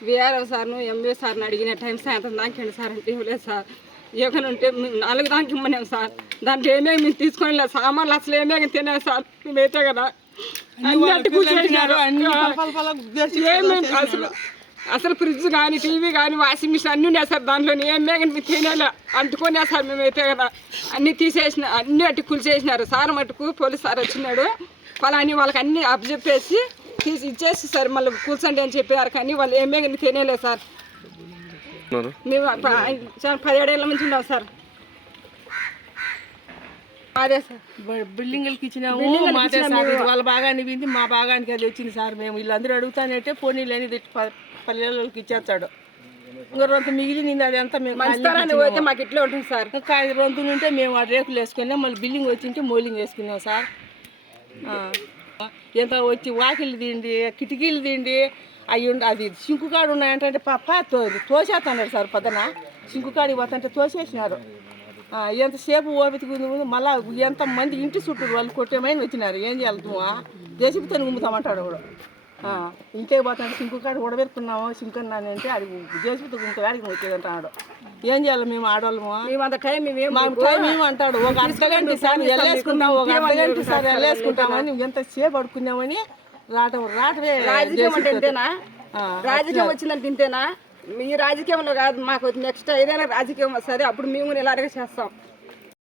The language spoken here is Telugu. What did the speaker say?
విఆర్ఓ సార్ను ఎంబీ సార్ని అడిగిన టైం సాయంత్రం దాకా ఏంటి సార్ అంటే ఇవ్వలేదు సార్. ఏమైనా ఉంటే నాలుగు దానికి ఇమ్మన్నాం సార్. దాంట్లో ఏమేమి మేము తీసుకొని లేదు సామాన్లు అసలు ఏమేమి తినే సార్. మేమైతే కదా. అన్ని అట్టి కూర్చోసినారు ఏమేమి అసలు అసలు ఫ్రిడ్జ్ కానీ టీవీ కానీ వాషింగ్ మిషన్ అన్నీ ఉన్నాయి సార్. దాంట్లో ఏమే కానీ మేము తినేలే. అంటుకునే సార్ మేమైతే కదా. అన్నీ తీసేసిన అన్ని అట్టి కూల్చేసినారు. సార్ మటుకు పోలీస్ సార్ వచ్చినాడు. ఫలాని వాళ్ళకి అన్ని అప్పచెప్పేసి తీసి ఇచ్చేసి సార్ మళ్ళీ కూర్చోండి అని చెప్పారు కానీ వాళ్ళు ఏమే కానీ తినేలే సార్. మేము పదిహేడేళ్ళ నుంచి ఉన్నాం సార్. అదే సార్. బిల్డింగులకి ఇచ్చినాము మాటే సార్ వాళ్ళ భాగానికి వింది మా భాగానికి అది వచ్చింది సార్. మేము వీళ్ళందరూ అడుగుతానంటే పోనీ లేని పల్లెలకి ఇచ్చేస్తాడు. ఇంకా రొంత మిగిలింది అది అంతా మేము పోతే మాకు ఇట్లా ఉంటుంది సార్. ఇంకా రొంతులు ఉంటే మేము ఆ రేకులు వేసుకున్నాం మళ్ళీ బిల్డింగ్ వచ్చింటే మోలింగ్ వేసుకున్నాం సార్. ఆ. ఎంత వచ్చి వాకిలు తిండి కిటికీలు తిండి అవి అది సింకు కాడు ఉన్నాయంటే పాప తో తోసేస్తున్నాడు సార్ పొద్దున సింకు కాడికి పోతుంటే తోసేసినారు. ఎంతసేపు ఓపిక మళ్ళా ఎంతమంది ఇంటి చుట్టూ వాళ్ళు కొట్టేమైనా వచ్చినారు. ఏం చేయాలి నువ్వు దేశపుతాను గుమ్ముతామంటాడు కూడా ఇంటికి పోతుంటే సింకు కాడ ఉడబెట్టుకున్నాము సింకు అన్నాను అంటే అది దేశపుత గుంత వాడికి వచ్చేది అంటాడు ఏం చేయాలి మేము ఆడవాళ్ళము? మేము అంత టైం మేము టైం అంటాడు? ఒక అర్ధ గంట సార్ వెళ్ళేసుకుంటాం ఒక అర్ధ గంట సార్ వెళ్ళేసుకుంటామని ఎంత సేపు అడుకున్నామని రావటం రావటమే రాజకీయం అంటే ఇంతేనా? రాజకీయం వచ్చిందంటే ఇంతేనా? మీ రాజకీయంలో కాదు మాకు నెక్స్ట్ ఏదైనా రాజకీయం వస్తుంది అప్పుడు మేము ఇలాగే చేస్తాం.